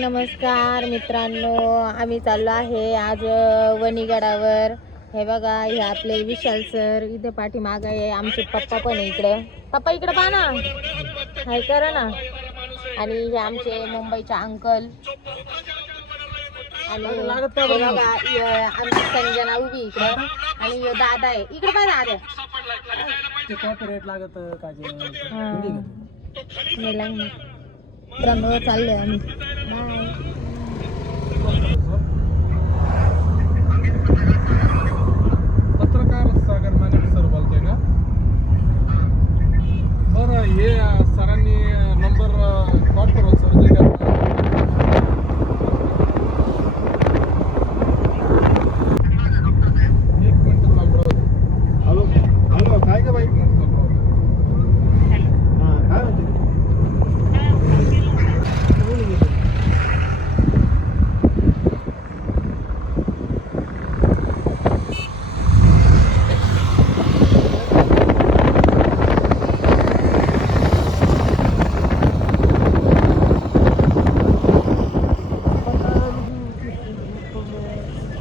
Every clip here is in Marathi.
नमस्कार मित्रांनो, आम्ही चाललो आहे आज वणीगडावर. हे बघा, हे आपले विशाल सर इथे पाठीमागे आहे. आमचे पप्पा पण आहे इकडं. पप्पा इकडे पहा ना, हाय करा ना. आणि हे आमचे मुंबईचे अंकल. आणि हे बघा, आमची संजना उभी इकडं. आणि हे दादा आहे इकडे. पहा दादा, लागत मित्रांनो चाललोय आम्ही. बाय. पत्रकार सागर माने सर बोलतोय का? बरं, हे सरांनी नंबर नोट करू सर. एक मिनिट चालू राहू. हॅलो हॅलो, काय का बाई? काय होते?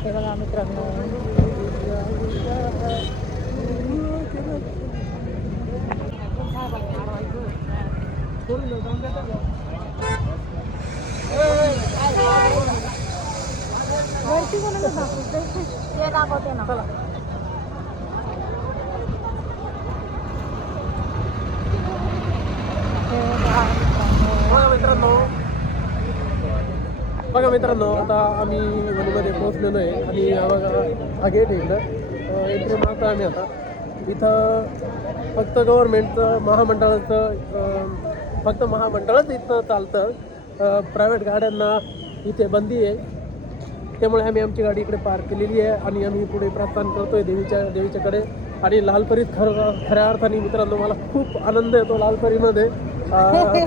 हे बघा मित्रांनो, वरती कोणाला दाखवते ते दाखवते ना. बघा मित्रांनो, आता आम्ही वणीमध्ये पोहोचलेलो आहे. आणि हा गेट आहे इकडं. एंट्री मारतो आम्ही आता. इथं फक्त गव्हर्नमेंटचं फक्त महामंडळच इथं चालतं. प्रायव्हेट गाड्यांना इथे बंदी आहे. त्यामुळे आम्ही आमची गाडी इकडे पार्क केलेली आहे. आणि आम्ही पुढे प्रस्थान करतोय देवीच्याकडे. आणि लालपरीत खऱ्या अर्थाने मित्रांनो मला खूप आनंद येतो. लालपरीमध्ये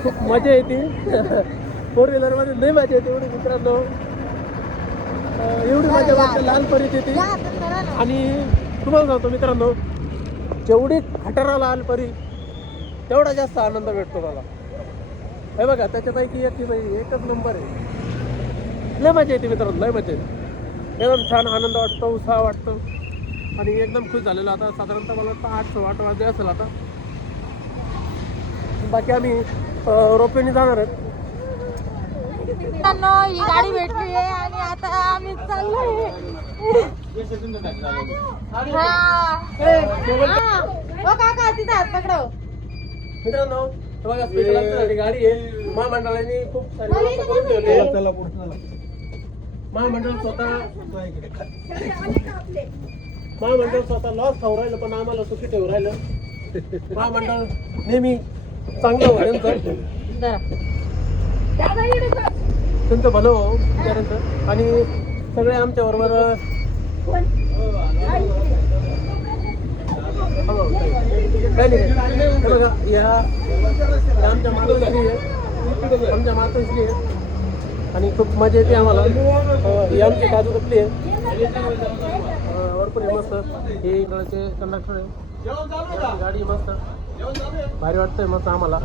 खूप मजा येते. फोर व्हीलरमध्ये नाही मजा येते एवढी मित्रांनो. एवढी मजा वाटते लालपरीत येते. आणि तुम्हाला सांगतो मित्रांनो, जेवढी खटारा लालपरी तेवढा जास्त आनंद भेटतो मला. हे बघा, त्याच्यापैकी एकच नंबर आहे. लय मजा येते मित्रांनो, लय मजा येते. एकदम छान आनंद वाटतो, उत्साह वाटतो. आणि एकदम खुश झालेलो. आता साधारणतः मला वाटतं 8 वाजले असेल आता. बाकी आम्ही रोपवेने जाणार आहेत. ही गाडी भेटली आहे आणि आता आम्ही चाललोय. काका तिथे हात पकडव. मित्रांनो, बघा स्पेशल गाडी आहे. महामंडळाने खूप सारी व्यवस्था करून ठेवली आहे. महामंडळ स्वतः लॉस खाऊ राहिलं, पण आम्हाला सुखी ठेवू राहिलं. महामंडळ नेहमी चांगलं व्हायचं तुमचं भलं हो बिचाऱ्यांचं. आणि सगळे आमच्या बरोबर बघा, या आमच्या मातोश्री आहे. आणि खूप मजा येते आम्हाला. ही आमची काजू कतली आहे. भरपूर मस्त. हे इकडचे कंडक्टर आहे. गाडी मस्त भारी वाटतंय मस्त आम्हाला.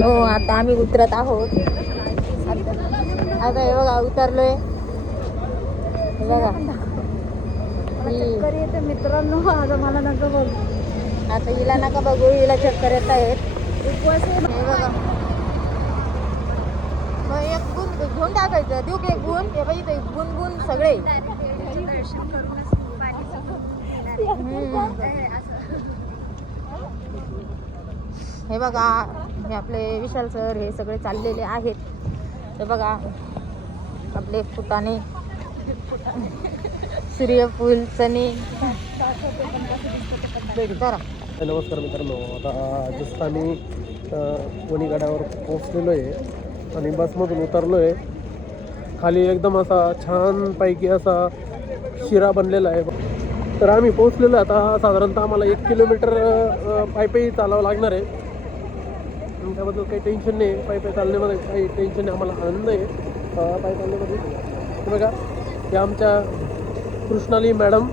हो, आता आम्ही उतरत आहोत. आता हे बघा, उतरलोय. हे बघा, मित्रांनो, आता मला नका बघू. आता हिला नका बघू, हिला चक्कर येत आहेत. हे बघा, मग एक गुण घेऊन टाकायचं. देऊ की एक गुण? हे पाहिजे गुण सगळे. हे बघा, हे आपले विशाल सर हे सगळे चाललेले आहेत. हे बघा, आपले फुटाणे, सूर्यफूल, चणे. नमस्कार मित्रांनो, आता जस्ट आम्ही वणीगडावर पोहोचलेलो आहे आणि बसमधून उतरलो आहे. खाली एकदम असा छानपैकी असा शिरा बनलेला आहे. तर आम्ही पोहोचलेलो आहे. आता साधारणतः आम्हाला 1 किलोमीटर पायी चालावं लागणार आहे. त्याबद्दल काही टेन्शन नाही. पायी चालण्यामध्ये काही टेन्शन नाही, आम्हाला आनंद आहे पायी चालण्यामध्ये. हे बघा, हे आमच्या कृष्णाली मॅडम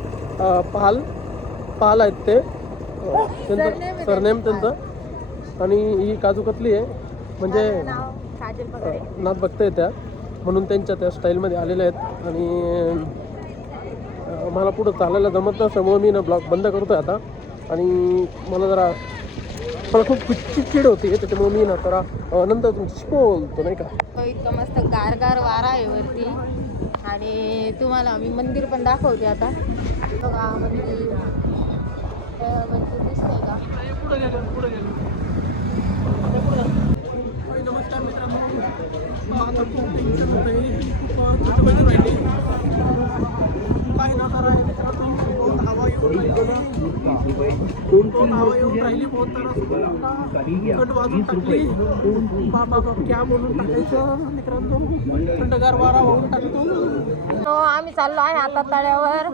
पाल आहेत ते, त्यांचं सरनेम त्यांचं. आणि ही काजू कतली आहे, म्हणजे नाथ भक्त आहे त्या, म्हणून त्यांच्या त्या स्टाईलमध्ये आलेल्या आहेत. आणि मला पुढं चालायला जमत नसल्यामुळं मी ना ब्लॉग बंद करतो आहे आता. आणि मला खूप चिडचिड होती, त्याच्यामुळे मी ना जरा नंतर तुमची बोलतो, नाही का. इतकं मस्त गारगार वारा आहे वरती. आणि तुम्हाला आम्ही मंदिर पण दाखवते आता. बघा मंदिर दिसतंय का. नमस्कार मित्रांनो, काय नजारा आहे मित्रांनो. हवा येऊन राहिली, बहुत थंड वाजून टाकली. बाबा क्या म्हणून टाकायचं मित्रांनो, थंडगार वारा होऊन टाकतो. आम्ही चाललो आहे आता तळ्यावर.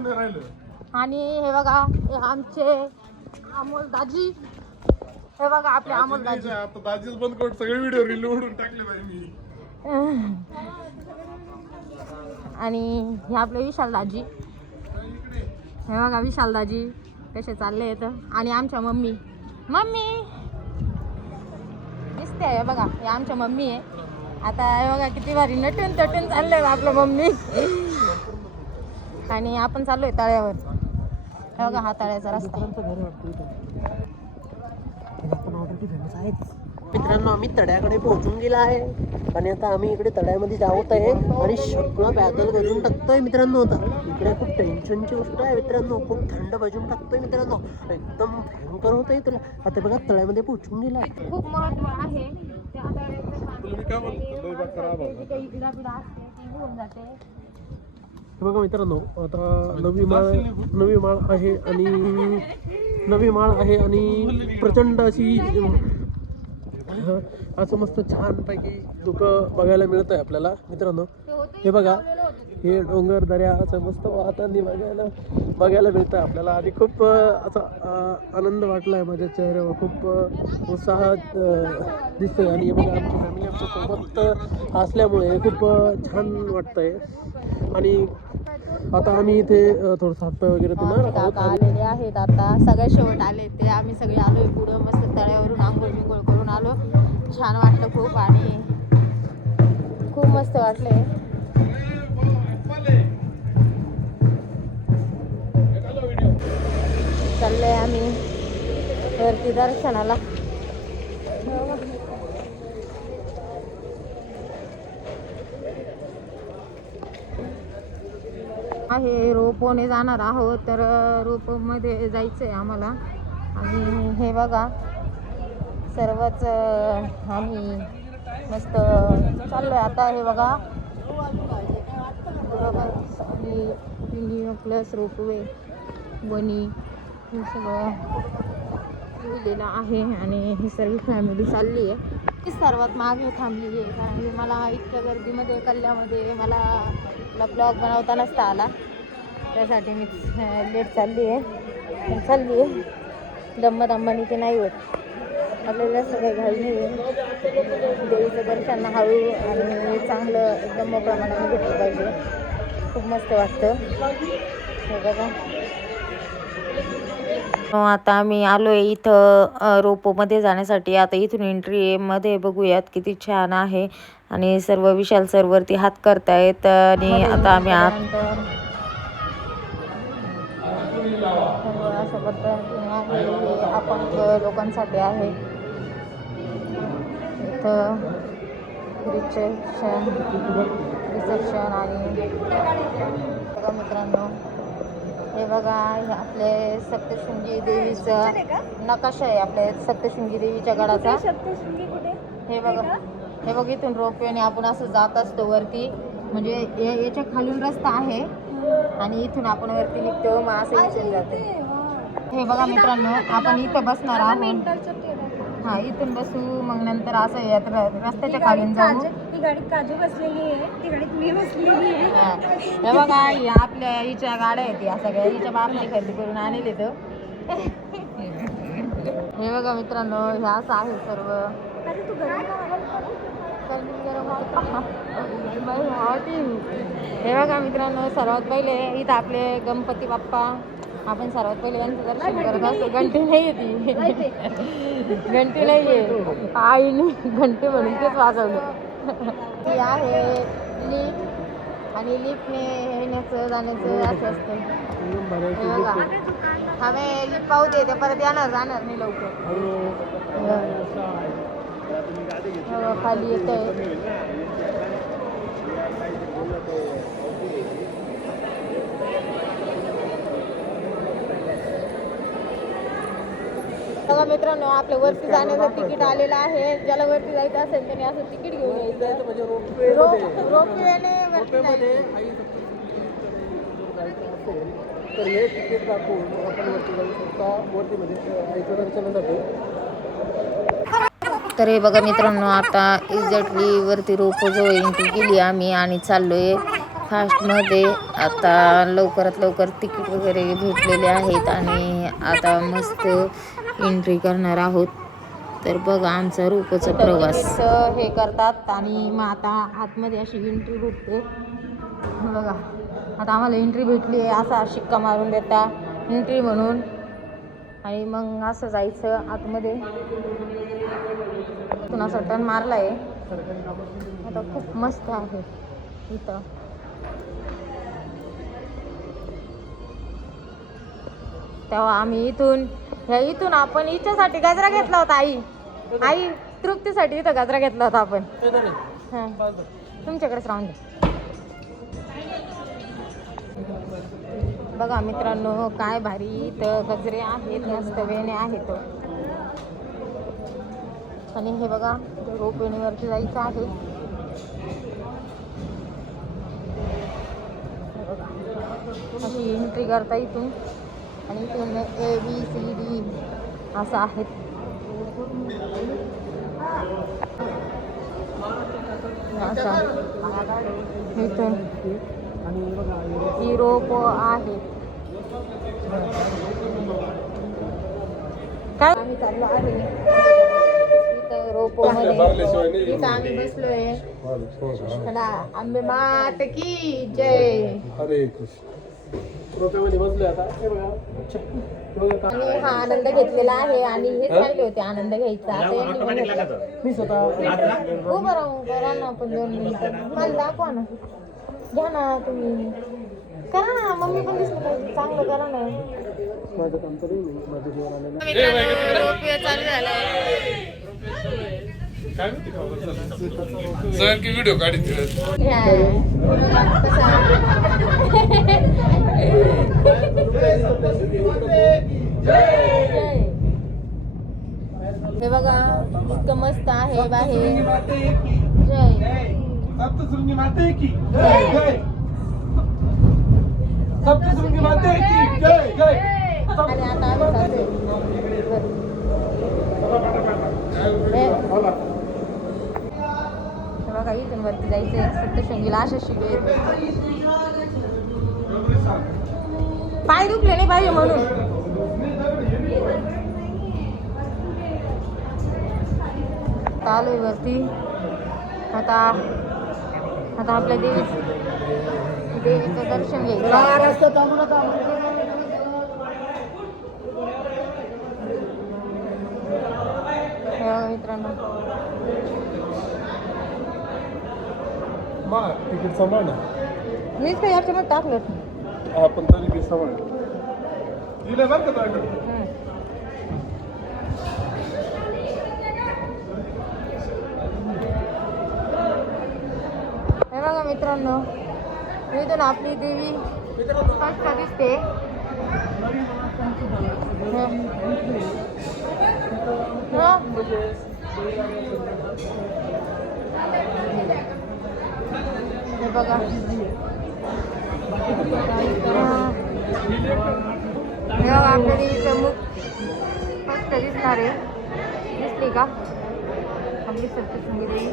आणि हे बघा, हे आमचे अमोल दाजी. हे बघा आपले अमोल दाजी. आता दाजीच बंद करून सगळे व्हिडिओ रील ओढून टाकले बाई मी. आणि हे आपले विशाल दाजी. हे बघा विशाल दाजी कसे चालले आहेत. आणि आमच्या मम्मी दिसते आहे बघा, हे आमच्या मम्मी आहे. आता हे बघा किती भारी नटून तटून चाललंय आपलं मम्मी. आणि आपण चाललोय तळ्यावर. हे बघा हा तळ्याचा रस्ता. मित्रांनो, आम्ही तळ्याकडे पोहोचून गेला आहे. आणि आता आम्ही इकडे तळ्यामध्ये जावत आहे आणि सगळं पॅदल भजून टाकतोय मित्रांनो. आता इकडे खूप टेन्शनची गोष्ट आहे मित्रांनो, खूप थंड भजून टाकतोय मित्रांनो, एकदम भयंकर होतंय तुला. आता बघा तळ्यामध्ये पोहोचून गेलाय. खूप महत्व आहे बघा मित्रांनो, आता नवी माळ आहे आणि प्रचंड अशी असं मस्त छानपैकी धुकं बघायला मिळत आहे आपल्याला मित्रांनो. हे बघा, हे डोंगर दऱ्या असं मस्त वाहताना बघायला मिळतं आहे आपल्याला. आणि खूप असा आनंद वाटला आहे माझ्या चेहऱ्यावर, खूप उत्साह दिसतोय. आणि हे बघा, आमची फॅमिली आमच्या सोबत असल्यामुळे खूप छान वाटतं आहे. आणि आता आम्ही इथे थोडंसं हातपाय वगैरे धुणार आहोत. आलेले आहेत आता, सगळे शेवट आले ते. आम्ही सगळे आलोय पुढं, मस्त तळ्यावरून आंघोळ बिंघोळ करून आलो. छान वाटलं खूप आणि खूप मस्त वाटलंय. चाललोय आम्ही वरती दर्शनाला. आहे रोपने जाणार आहोत, तर रोपमध्ये जायचं आहे आम्हाला. आणि हे बघा सर्वच आम्ही मस्त चाललोय आता. हे बघा प्लस रोपवे वनी हे सगळं लिहिलेलं आहे. आणि ही सर्व फॅमिली चालली आहे. ती सर्वात मागे थांबली आहे, कारण की मला इतक्या गर्दीमध्ये कल्ल्यामध्ये मला ब्लॉग बनवता नसता आला, त्यासाठी मी लेट चालली आहे. दम्मानी ते नाही होत आपल्याला, सगळं घाई नाही आहे. देवीचं दर्शन हळू आणि चांगलं एकदम मोकळ्या मनाने घेतलं पाहिजे. खूप मस्त वाटतं. हे बघा, आता आम्ही आलोय इथं रोपोमध्ये जाण्यासाठी. आता इथून एंट्रीमध्ये बघूयात किती छान आहे. आणि सर्व विशाल सर वरती हात करतायत. आणि आता आम्ही अशा पद्धतीने अपंग लोकांसाठी आहे इथं रिसेप्शन. आणि बघा मित्रांनो, हे बघा, हे आपले सप्तशृंगी देवीचं नकाशा आहे, आपल्या सप्तशृंगी देवीच्या गडाचा. हे बघा, इथून रोपवेने आपण असं जात असतो वरती. म्हणजे याच्या खालून रस्ता आहे आणि इथून आपण वरती निघतो, मग असं इथून जातो. हे बघा मित्रांनो, आपण इथं बसणार आहोत. हा, इथून बसू, मग नंतर असं रस्त्याच्या खालून जाऊ. गाडीत काजू बसलेली आहे, ती गाडीत मी बसलेली आहे. हा. हे बघा या आपल्या हिच्या गाड्या आहेत या सगळ्या हिच्या बापने खरेदी करून आणले तर हे बघा मित्रांनो ह्या असं आहे सर्व अरे तू गरम का वाटलं? कारण की गरम बाई हॉटी. हे बघा मित्रांनो सर्वात पहिले इथं आपले गणपती बाप्पा आपण सर्वात पहिले यांचं दर्शन करत असतो. घंटी नाही येते घंटी नाही आहे आईने घंटी म्हणून तेच वाजवलं. ती आहे लिफ्ट आणि लिफ्टने येण्याचं जाण्याचं असं असतं. हे बघा हवे लिफ्ट पाहू दे ते परत जाणार नाही लवकर. खाली येत आहे बघा मित्रांनो आपल्या वरती जाण्याचं तिकीट आलेलं आहे. ज्याला वरती जायचं असेल त्याने असं तिकीट घेऊन यायचं. म्हणजे रोपवेने वरती जायचं. तर हे तिकीट दाखवून आपण वरती जाऊ शकता. वरती म्हणजे आईचं दर्शनासाठी. तर हे बघा मित्रांनो आता एक्झॅक्टली वरती रोपजवळ एंट्री केली आम्ही आणि चाललोय फास्टमध्ये. आता लवकरात लवकर तिकीट वगैरे भेटलेले आहेत आणि आता मस्त एंट्री करणार आहोत. तर बघा आमचा रोपचा प्रवास हे करतात आणि मग आता आतमध्ये अशी एंट्री भेटते. बघा आता आम्हाला एंट्री भेटली आहे असा शिक्का मारून देता एंट्री म्हणून आणि मग असं जायचं आतमध्ये. असं टर्न मारला आहे आता खूप मस्त आहे इथं. तेव्हा आम्ही इथून आपण हिच्यासाठी गजरा घेतला होता. आई तृप्तीसाठी इथं गजरा घेतला होता आपण. हां तुमच्याकडेच राहून द्या. बघा मित्रांनो काय भारी इथं गजरे आहेत मस्त वेणे आहेत. आणि हे बघा रोपवेणीवरती जायचं आहे. अशी एंट्री करता इथून आणि इथून ABCD असं आहे. इथून ही रोप आहे. काय आम्ही चाललो आहे रोपोमध्ये. इथं आम्ही बसलोय. आंबे मात की जय. हरे कृष्ण. रोप्यामध्ये बसलोय आता. हे बघा आणि हा आनंद घेतलेला आहे आणि हेच राहिले होते आनंद घ्यायचा. मी स्वतः उभं राहून करा ना आपण 2 मिनिटं. मला दाखवा ना घ्या ना तुम्ही करा ना. मम्मी पण दिसलं पाहिजे चांगलं करा ना. माझं काम तरी माझ्या जीवन आलेलं. रोपवे चालू झालाय. सर की व्हिडिओ काढित हे बघा इतकं मस्त आहे बाहेर. जय सप्तशृंगी माते की जय जय. सप्तशृंगी माते की जय जय. आणि आता आम्ही चाललोय. बघा इथून वरती जायचंय सप्तशृंगीला. अशा शिबे पाय दुखले नाही पाहिजे म्हणून. आलोय वरती. आता आपल्या देवीचं दर्शन घ्यायचं. मित्रांनो तिकीट समान मीच काही याच्यामध्ये टाकलं. आपण तरी की समान दिलं बरं का. हे बघा मित्रांनो इथून आपली देवी स्पष्ट दिसते. हे बघा आपल्या देवीचं मुख स्पष्ट दिसणार आहे. दिसली का आपली सप्तशृंगी देवी.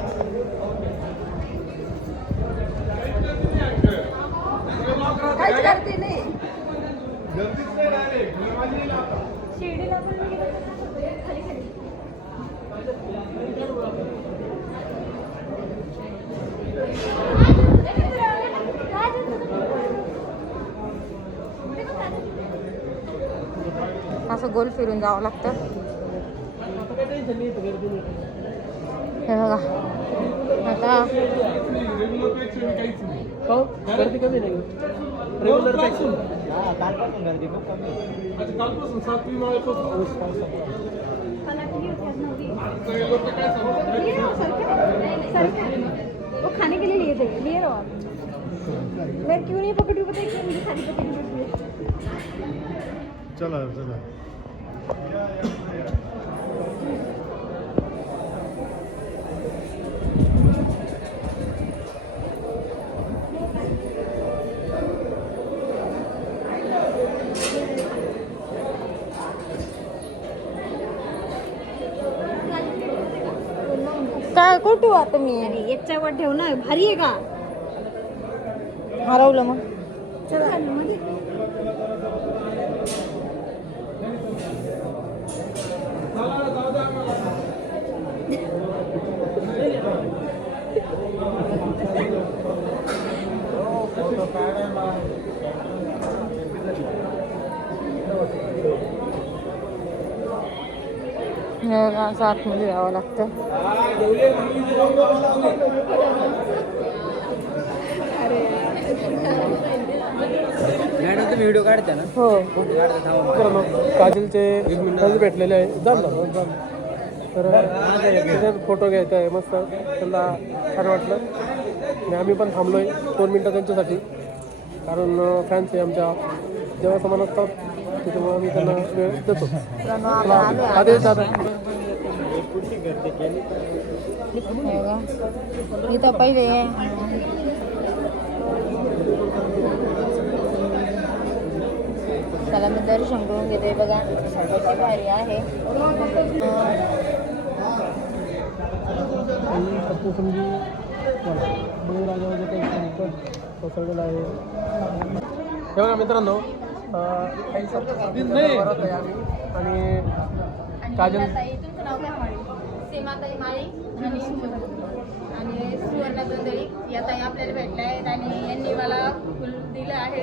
काहीच करते नाही शिर्डीला पण मी गेले होते ना, खाली खाली असं गोल फिरून जावं लागतं. हे बघा आता हो गर्दी कमी नाही रेग्युलर कालपासून कालपासून 7वी माळेपासून पाऊस वो खाने के लिए लिए थे, लिए रहो आप। मैं क्यों नहीं पकड़ी बताइए क्यों मुझे खाली पकड़ी पड़ती है। चला चला काय कुठू आता मी अरे याच्यावर ठेव ना, भारी आहे का? हरवलं मग. चला मध्ये हे बघा, असं आतमध्ये यावं लागतं. व्हिडिओ काढते ना हो मित्रांनो काजलचे हेल्थ भेटलेले आहे जाण तर फोटो घ्यायचा आहे मस्त त्यांना छान वाटलं आणि आम्ही पण थांबलोय 2 मिनटं त्यांच्यासाठी कारण फॅन्स आहे आमच्या जेव्हा समान असतात त्याच्यामुळे आम्ही त्यांना वेळ देतो. मित्रांनो, आपण आलोय आता. आदेश दादा हे बघा, इथं पहिले त्याला मी दर्शन करून घेते. बघा किती भारी आहे. सप्तशृंगी बळीराजाचं काही संकट कोसळलेलं आहे. हे बघा मित्रांनो काही नाही आम्ही आणि काजल तुमचं नाव काय? सीमाताई माळी आणि सुवर्णा जोंधळी या ताई आपल्याला भेटल्या आहेत आणि यांनी मला फुल दिलं आहे.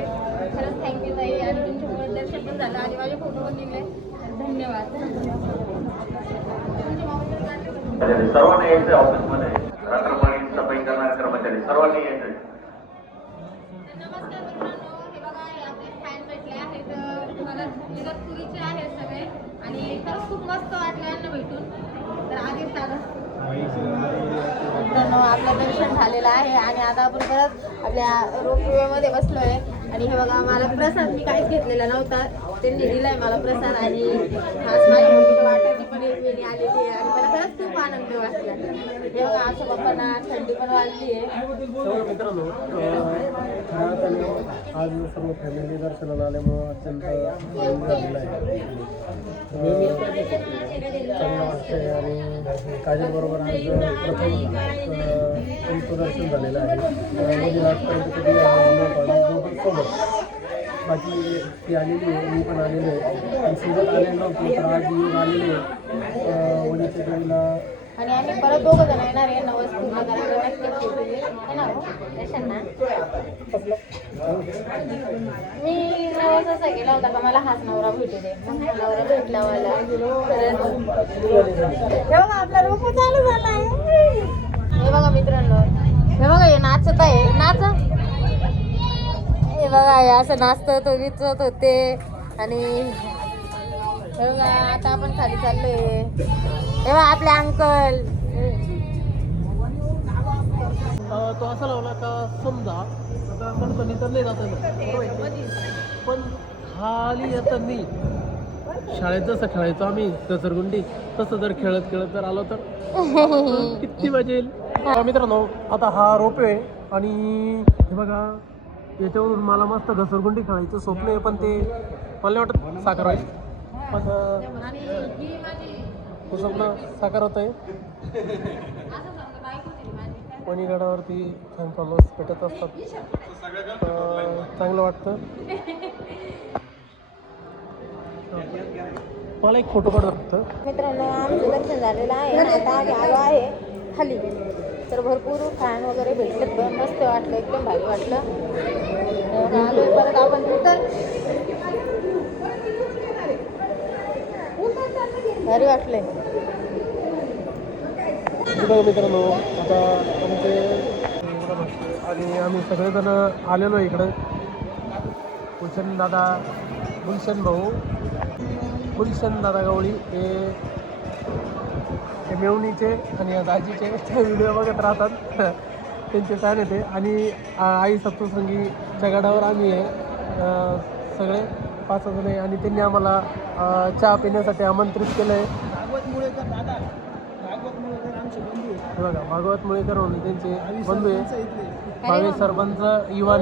खरंच थँक्यू ताई. आणि तुमच्यामुळे दर्शन पण झालं आणि माझे फोटो पण निघले. धन्यवाद. सर्वांनी यायचं ऑफिसमध्ये रात्रपाळी सफाई करणारे कर्मचारी सर्वांनी यायचं. नमस्कार मित्रांनो, हे बघा हे आपले फॅन भेटले आहेत. मला इगतपुरीचे आहेत सगळे आणि खरंच खूप मस्त वाटलं यांना भेटून. तर आधीच दादा मित्रांनो आपलं दर्शन झालेलं आहे आणि आता आपण परत आपल्या रोपवेमध्ये बसलो आहे. आणि हे बघा मला प्रसाद मी काहीच घेतलेला नव्हता, त्यांनी दिलाय मला प्रसाद आणि खास माझ्या मम्मीला वाटायची पण एक वेळी आलेली आहे आणि मला खरंच खूप आनंद वाटला. हे बघा आमच्या पप्पांना थंडी पण वाजली आहे. मित्रांनो आज सर्व फॅमिली दर्शनाला आल्यामुळं अत्यंत आनंद झालेला आहे. चांगलं वाटतंय आणि काजलबरोबर आज प्रथम दर्शन झालेलं आहे. वडील आजपर्यंत कधी नव्हतं सोबत बाकी ती आलेली आहे, मी पण आलेलो आहे आणि सीझन आलेलं नव्हतं तर आज मी आलेले आहे वडीलच्या देवीला. आणि आम्ही परत 2 जण येणार आहे. नवस पूर्ण करायला नक्कीच येणार हो दर्शनना. मी नवस असा केला होता का मला हाच नवरा भेटू दे. मग नवरा भेटला मला. हे बघा आपला रोप चालू झाला आहे. हे बघा मित्रांनो, हे बघा हे नाचत आहे. नाच. हे बघा हे असं नाचत विचत होते आणि हे बघा आता आपण खाली चाललोय. हे बघा आपले अंकल. तो असा लावला का समजा आता गणपती तर नाही जात आहे पण खाली येताना शाळेत जसं खेळायचो आम्ही घसरगुंडी तसं जर खेळत खेळत जर आलो तर किती मजा येईल. मित्रांनो आता हा रोपवे आणि हे बघा याच्यावरून मला मस्त घसरगुंडी खेळायचं स्वप्न आहे पण ते मला नाही वाटत साकार होईल. पण हे स्वप्न साकार होत आहे. वणीगडावरती छान फॉलोअर्स भेटत असतात. चांगलं वाटतं. मला एक फोटो काढू फक्त. मित्रांनो आमचं दर्शन झालेलं आहे. आता आम्ही आलो आहे खाली. तर भरपूर फॅन वगैरे भेटलेत. पण मस्त वाटलं, एकदम भारी वाटलं. आलो परत आपण उतर. भारी वाटलंय. बघा मित्रांनो, आता आमचे आणि आम्ही सगळेजण आलेलो इकडं. गुलशन दादा, गुलशन भाऊ, गुलशन दादा गवळी हे मेवणीचे आणि या दाजीचे व्हिडिओ बघत राहतात. त्यांचे फॅन येते. आणि आई सप्तशृंगीच्या गडावर आम्ही आहे सगळे 5 जण आहे. आणि त्यांनी आम्हाला चहा पिण्यासाठी आमंत्रित केलं आहे. बघा भागवत मुळेकर म्हणून त्यांचे बंधू आहे. भावी सरपंच, युवा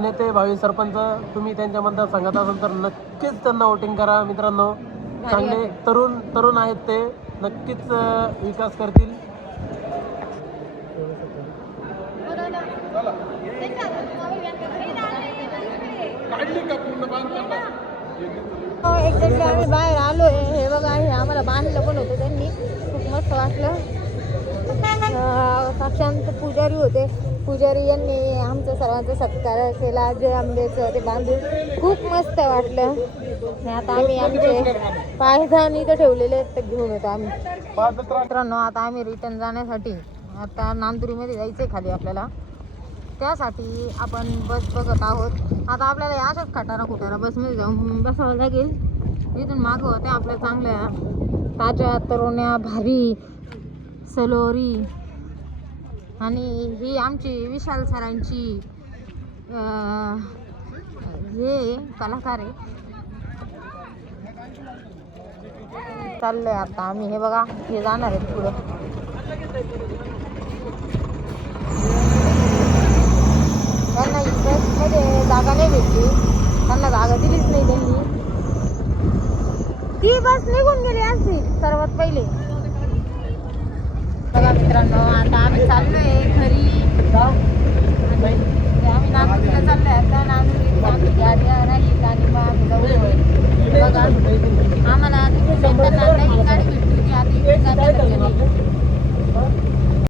नेते भावी सरपंच. तुम्ही त्यांच्या मतदारसंघात असाल तर नक्कीच त्यांना वोटिंग करा मित्रांनो. चांगले तरुण आहेत ते, नक्कीच विकास करतील. एक्झॅक्टली आम्ही बाहेर आलोय. हे बघा, हे आम्हाला बांधलं पण होतं त्यांनी. खूप मस्त वाटलं. साक्षात पुजारी होते. पुजारी यांनी आमचा सर्वांचा सत्कार केला. जे आंब्याचं ते बांधून खूप मस्त वाटलं. आणि आता आम्ही आमचे पायदान इथं ठेवलेले आहेत, ते घेऊन येतो आम्ही. मित्रांनो आता आम्ही रिटर्न जाण्यासाठी आता नांदुरीमध्ये जायचं आहे खाली आपल्याला. त्यासाठी आपण बस बघत आहोत. आता आपल्याला अशाच खटारा बसमध्ये जाऊन बसावं लागेल. इथून मागं होत्या आपल्या चांगल्या ताज्या तरुण्या भारी सलोरी. आणि ही आमची विशाल सरांची हे कलाकार आहे. चाललंय आता आम्ही. हे बघा, हे जाणार आहेत पुढं. त्यांना बसमध्ये जागा नाही भेटली. त्यांना जागा दिलीच नाही त्यांनी. ती बस निघून गेली आमची सर्वात पहिले. बघा मित्रांनो, आता आम्ही चाललोय घरी. आम्ही नागपूरला चाललोय